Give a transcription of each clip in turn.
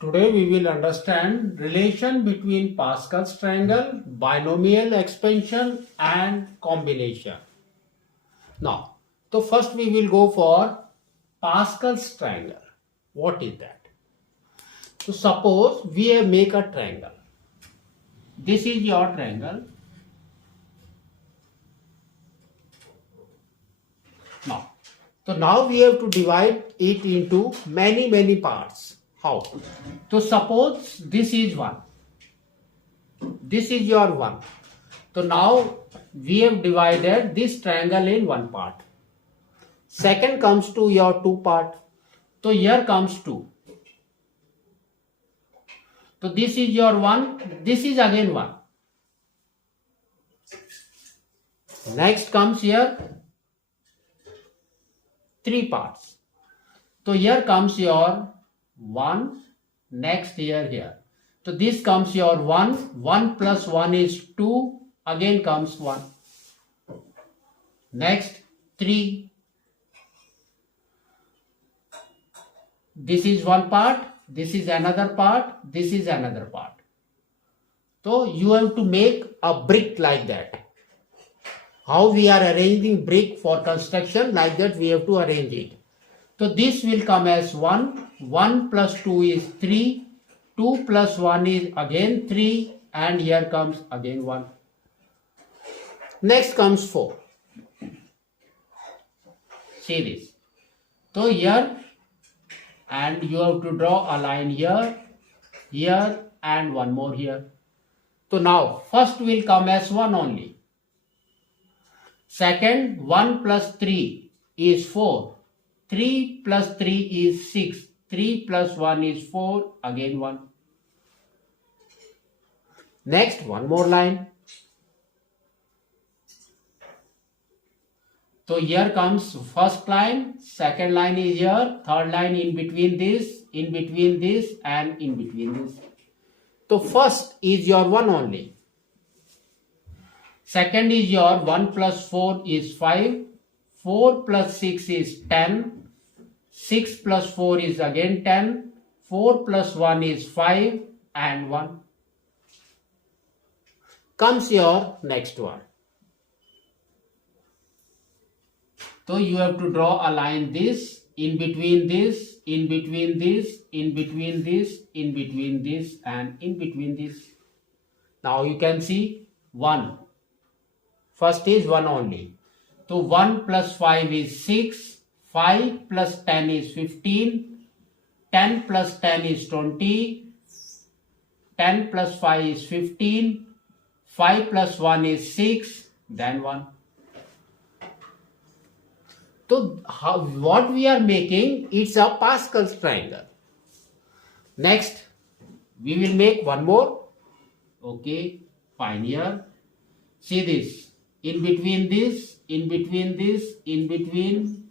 Today we will understand relation between Pascal's triangle, binomial expansion and combination. Now, so first we will go for Pascal's triangle. What is that? So suppose we have make a triangle. This is your triangle. Now we have to divide it into many parts. How? So suppose this is 1. This is your 1. So now we have divided this triangle in one part. Second comes to your 2 part. So here comes 2. So this is your 1. This is again 1. Next comes here 3 parts. So here comes your 1, next here. So this comes your 1, 1 plus 1 is 2, again comes 1. Next 3. This is one part, this is another part, this is another part. So you have to make a brick like that. How we are arranging brick for construction, like that we have to arrange it. So this will come as 1, 1 plus 2 is 3, 2 plus 1 is again 3, and here comes again 1. Next comes 4. See this. So here, and you have to draw a line here, here, and one more here. So now, first will come as 1 only. Second, 1 plus 3 is 4. 3 plus 3 is 6. 3 plus 1 is 4. Again 1. Next, one more line. So here comes first line. Second line is here. Third line in between this, and in between this. So first is your 1 only. Second is your 1 plus 4 is 5. 4 plus 6 is 10. 6 plus 4 is again 10. 4 plus 1 is 5 and 1. Comes your next one. So you have to draw a line this, in between this, in between this, in between this, in between this, and in between this. Now you can see 1. First is 1 only. So 1 plus 5 is 6. 5 plus 10 is 15. 10 plus 10 is 20. 10 plus 5 is 15. 5 plus 1 is 6. Then 1. So what we are making, it's a Pascal's triangle. Next, we will make one more. Okay, fine here. See this. In between this, in between this, in between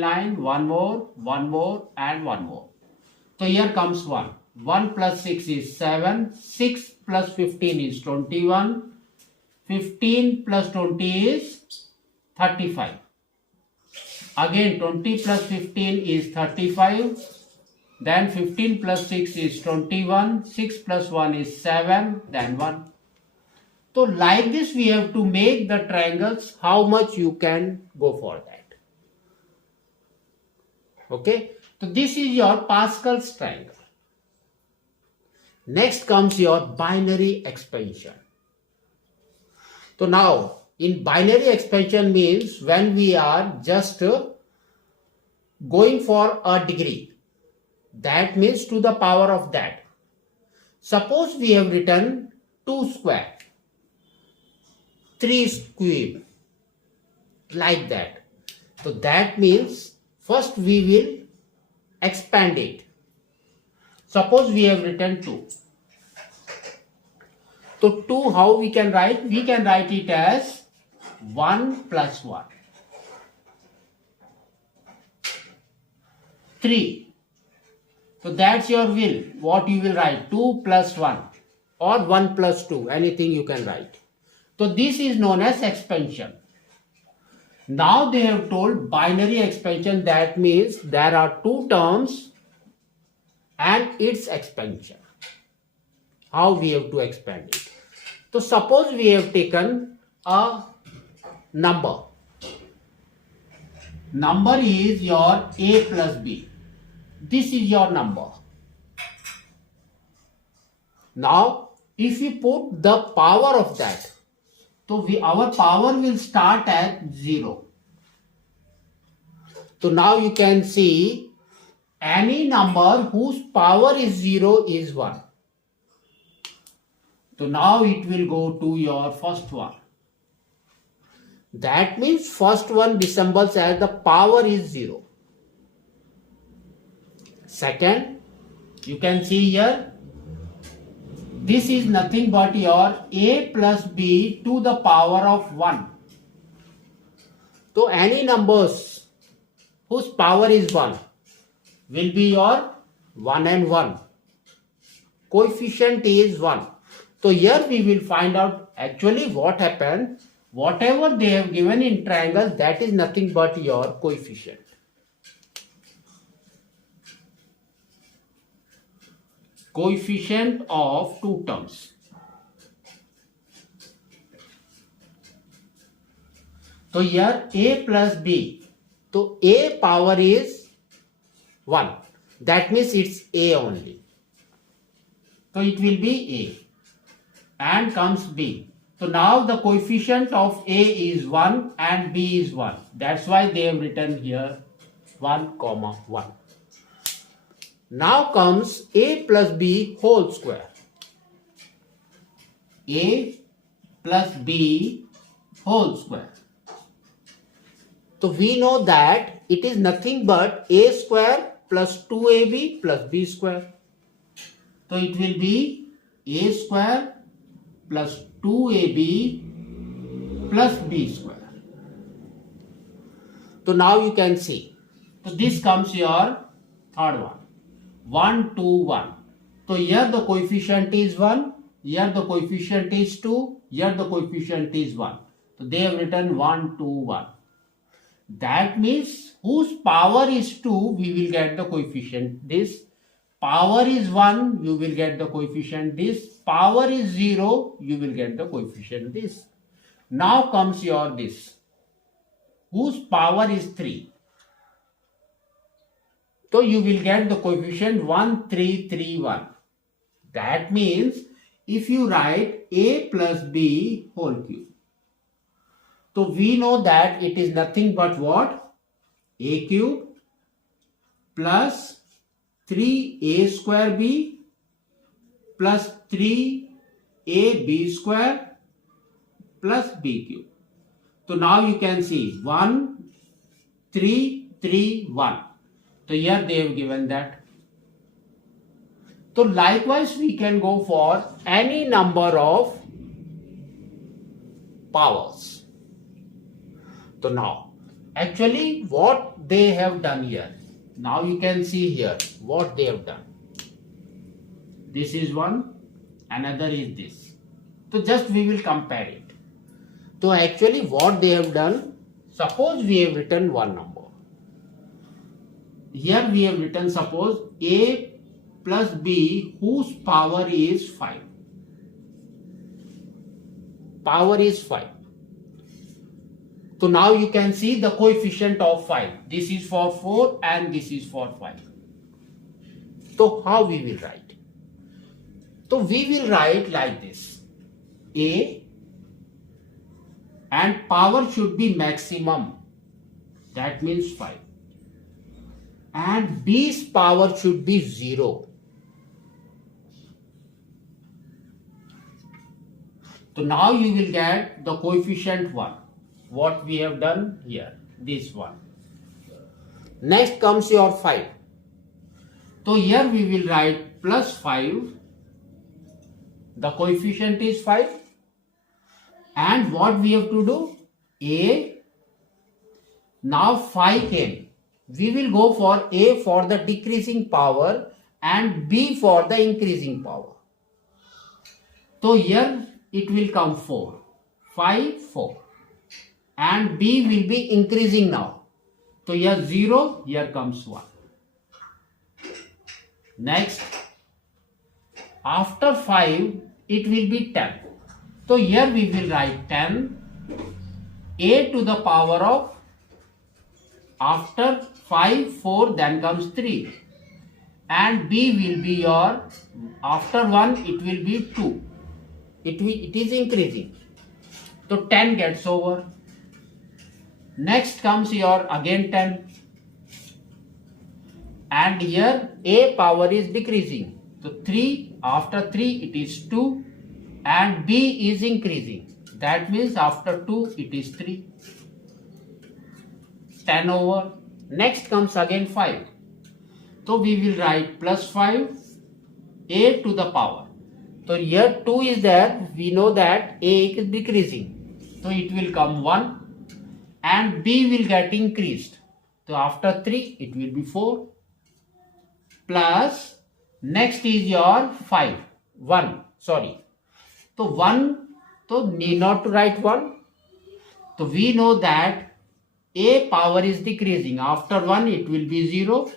line, one more, and one more. So here comes 1. 1 plus 6 is 7. 6 plus 15 is 21. 15 plus 20 is 35. Again 20 plus 15 is 35. Then 15 plus 6 is 21. 6 plus 1 is 7. Then 1. So like this we have to make the triangles. How much you can go for that. Okay. So this is your Pascal's triangle. Next comes your binary expansion. So now in binary expansion means when we are just going for a degree. That means to the power of that. Suppose we have written 2 square. 3 cube, like that. So that means first we will expand it. Suppose we have written 2. So 2, how we can write? We can write it as 1 plus 1. 3. So that's your will. What you will write? 2 plus 1 or 1 plus 2. Anything you can write. So this is known as expansion. Now they have told binary expansion. That means there are 2 terms and its expansion. How we have to expand it? So suppose we have taken a number. Number is your a plus b. This is your number. Now, if we put the power of that, so our power will start at 0. So now you can see any number whose power is 0 is 1. So now it will go to your first one. That means first one resembles as the power is 0. Second, you can see here, this is nothing but your a plus b to the power of 1. So any numbers whose power is 1 will be your 1 and 1. Coefficient is 1. So here we will find out actually what happened. Whatever they have given in triangle, that is nothing but your coefficient. Coefficient of two terms. So here a plus b. So a power is 1. That means it's a only. So it will be a. And comes b. So now the coefficient of a is 1 and b is 1. That's why they have written here 1, 1. Now comes a plus b whole square. A plus b whole square. So we know that it is nothing but a square plus 2ab plus b square. So it will be a square plus 2ab plus b square. So now you can see. So this comes your third one. 1, 2, 1. So here the coefficient is 1. Here the coefficient is 2. Here the coefficient is 1. So they have written 1, 2, 1. That means whose power is 2, we will get the coefficient this. Power is 1, you will get the coefficient this. Power is 0, you will get the coefficient this. Now comes your this, whose power is 3. So you will get the coefficient 1, 3, 3, 1. That means if you write a plus b whole cube. So we know that it is nothing but what? A cube plus 3a square b plus 3ab square plus b cube. So now you can see 1, 3, 3, 1. So here they have given that. So likewise we can go for any number of powers. So now actually what they have done here. Now you can see here what they have done. This is one, another is this. So just we will compare it. So actually what they have done, suppose we have written one number. Here we have written suppose a plus b whose power is 5. Power is 5. So now you can see the coefficient of 5. This is for 4 and this is for 5. So how we will write? So we will write like this. A and power should be maximum. That means 5. And b's power should be 0. So now you will get the coefficient 1. What we have done here, this one. Next comes your 5. So here we will write plus 5. The coefficient is 5. And what we have to do? A. Now 5 came. We will go for A for the decreasing power and B for the increasing power. So here it will come 4. 5, 4. And B will be increasing now. So here 0, here comes 1. Next, after 5 it will be 10. So here we will write 10, a to the power of, after 5 4 then comes 3, and b will be your, after 1 it will be 2. It is increasing. So 10 gets over. Next comes your again 10, and here a power is decreasing. So 3, after 3 it is 2, and b is increasing. That means after 2 it is 3. 10 over. Next comes again 5. So we will write plus 5 a to the power. So here 2 is there. We know that a is decreasing. So it will come 1, and b will get increased. So after 3 it will be 4, plus next is your 5, 1, sorry. So 1, so need not to write 1. So we know that a power is decreasing. After 1 it will be 0,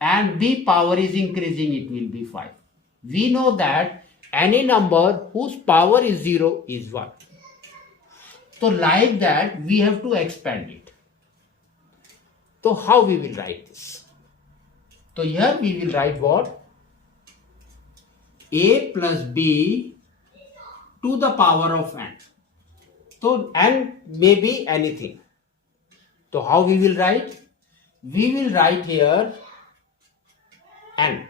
and b power is increasing, it will be 5. We know that any number whose power is 0 is 1. So like that we have to expand it. So how we will write this? So here we will write what? A plus b to the power of n. So n may be anything. So how we will write? We will write here n.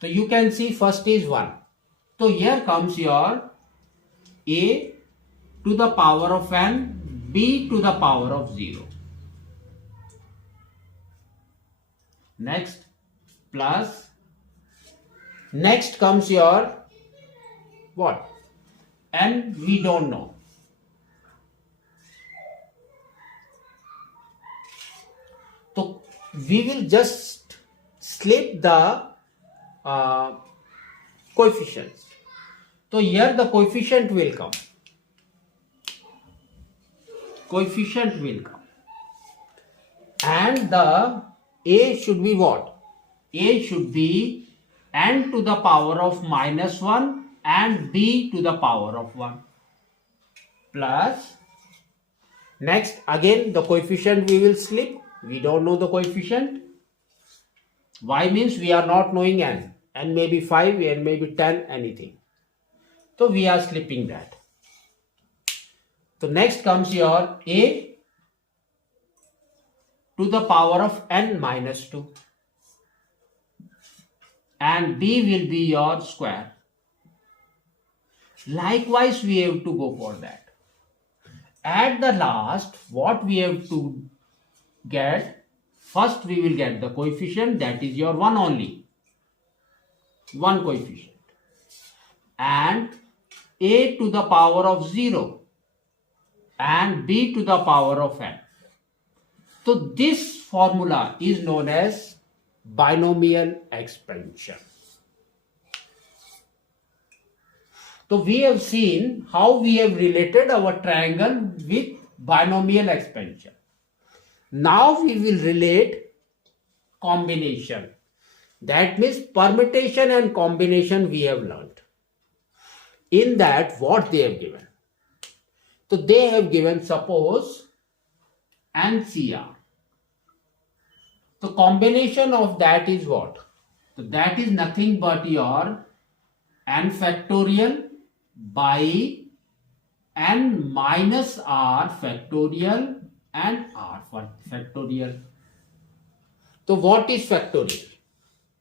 So you can see first is 1. So here comes your a to the power of n, b to the power of 0. Next, plus, next comes your what? N we don't know. So we will just slip the coefficients. So here the coefficient will come. Coefficient will come. And the a should be what? A should be n to the power of minus 1 and b to the power of 1. Plus, next again the coefficient we will slip. We don't know the coefficient. Y means we are not knowing n. N may be 5, n may be 10, anything. So we are slipping that. So next comes your a to the power of n minus 2, and b will be your square. Likewise we have to go for that. At the last what we have to get, first we will get the coefficient, that is your 1 only, 1 coefficient, and a to the power of 0 and b to the power of n. So this formula is known as binomial expansion. So we have seen how we have related our triangle with binomial expansion. Now we will relate combination. That means permutation and combination we have learned. In that, what they have given? So they have given, suppose, NCR. So combination of that is what? So that is nothing but your n factorial by n minus r factorial and r factorial. So what is factorial?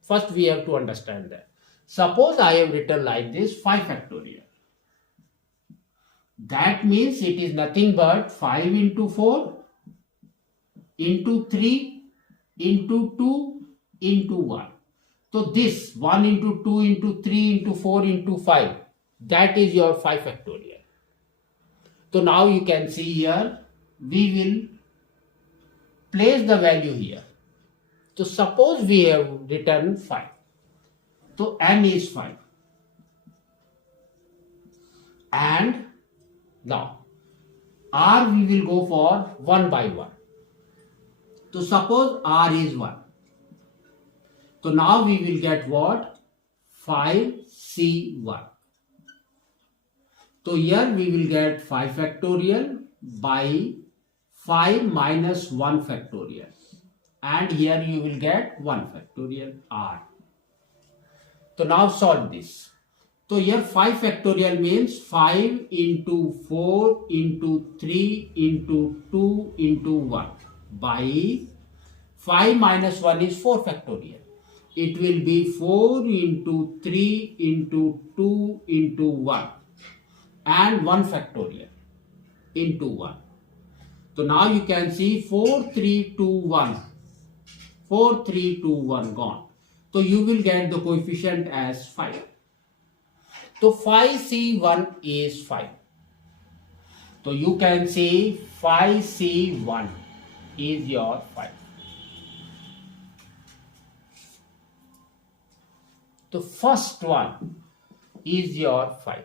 First we have to understand that. Suppose I have written like this 5 factorial. That means it is nothing but 5 into 4 into 3 into 2 into 1. So this 1 into 2 into 3 into 4 into 5, that is your 5 factorial. So now you can see here, we will place the value here. So suppose we have written 5. So n is 5. And now r we will go for 1 by 1. So suppose r is 1. So now we will get what? 5c1. So here we will get 5 factorial by 5 minus 1 factorial. And here you will get 1 factorial r. So now solve this. So here 5 factorial means 5 into 4 into 3 into 2 into 1 by 5 minus 1 is 4 factorial. It will be 4 into 3 into 2 into 1 and 1 factorial into 1. So now you can see 4, 3, 2, 1. 4, 3, 2, 1 gone. So you will get the coefficient as 5. So 5c1 is 5. So you can say 5c1 is your 5. The first one is your 5.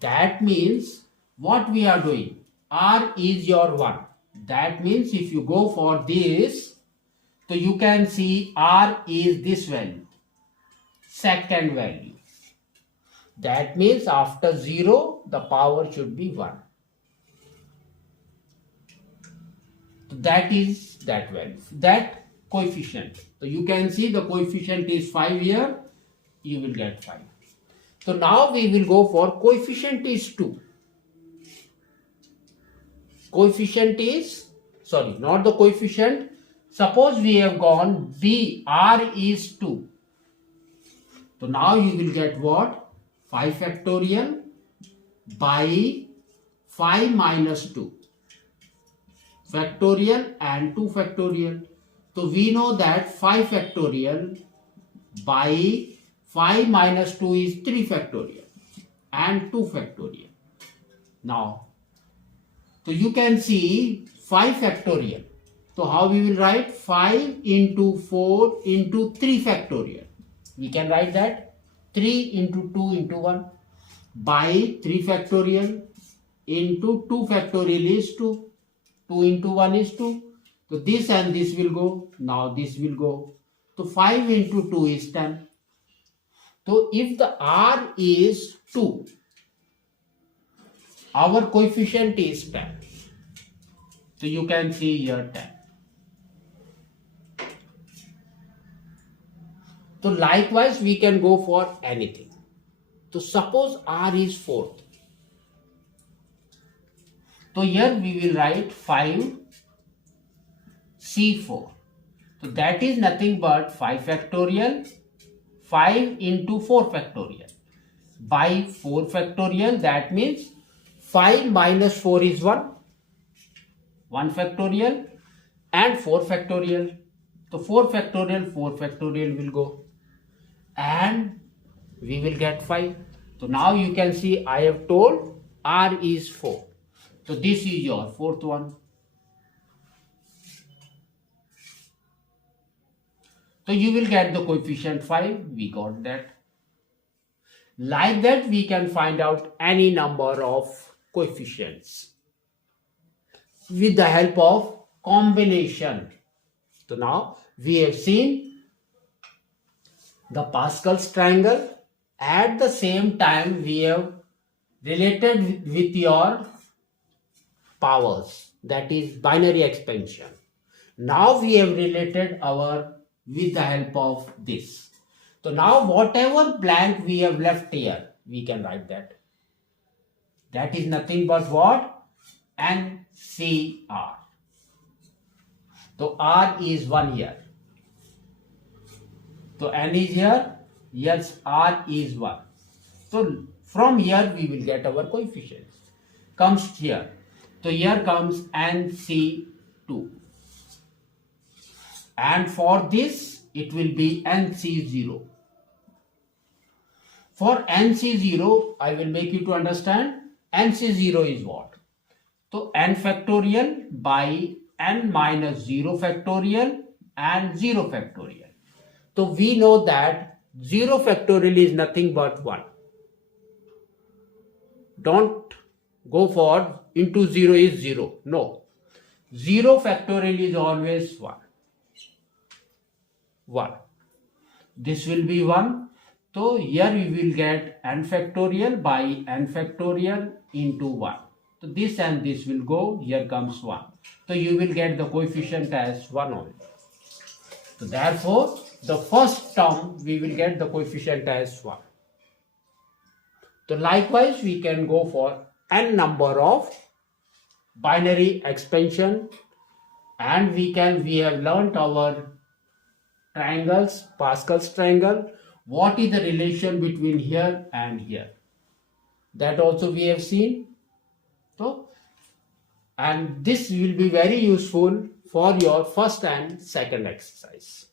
That means what we are doing? R is your 1. That means if you go for this, so you can see R is this value, second value. That means after 0, the power should be 1. So that is that value, that coefficient. So you can see the coefficient is 5 here, you will get 5. So now we will go for coefficient is 2. Coefficient is, sorry, not the coefficient. Suppose we have gone B, R is 2. So now you will get what? 5 factorial by 5 minus 2 factorial and 2 factorial. So we know that 5 factorial by 5 minus 2 is 3 factorial and 2 factorial. Now, so you can see 5 factorial. So how we will write? 5 into 4 into 3 factorial. We can write that 3 into 2 into 1 by 3 factorial into 2 factorial is 2. 2 into 1 is 2. So this and this will go. Now this will go. So 5 into 2 is 10. So if the R is 2, our coefficient is 10. So you can see here 10. So likewise we can go for anything. So suppose R is 4th. So here we will write 5 C4. So that is nothing but 5 factorial, 5 into 4 factorial by 4 factorial. That means 5 minus 4 is 1, 1 factorial and 4 factorial. So 4 factorial will go and we will get 5. So now you can see I have told R is 4. So this is your 4th one. So you will get the coefficient 5. We got that. Like that we can find out any number of coefficients with the help of combination. So now we have seen the Pascal's triangle. At the same time we have related with your powers, that is binary expansion. Now we have related our with the help of this. So now whatever blank we have left here, we can write that. That is nothing but what? NCR. So R is 1 here. So N is here. Yes, R is 1. So from here we will get our coefficients. Comes here. So here comes NC2. And for this it will be NC0. For NC0 I will make you to understand NC0 is what? So N factorial by N minus 0 factorial and 0 factorial. So we know that 0 factorial is nothing but 1. Don't go for into 0 is 0. No. 0 factorial is always 1. 1. this will be 1. So here we will get n factorial by n factorial into 1. So this and this will go, here comes 1. So you will get the coefficient as 1 only. So therefore, the first term we will get the coefficient as 1. So likewise, we can go for n number of binary expansion, and we have learnt our triangles, Pascal's triangle. What is the relation between here and here? That also we have seen. So, and this will be very useful for your first and second exercise.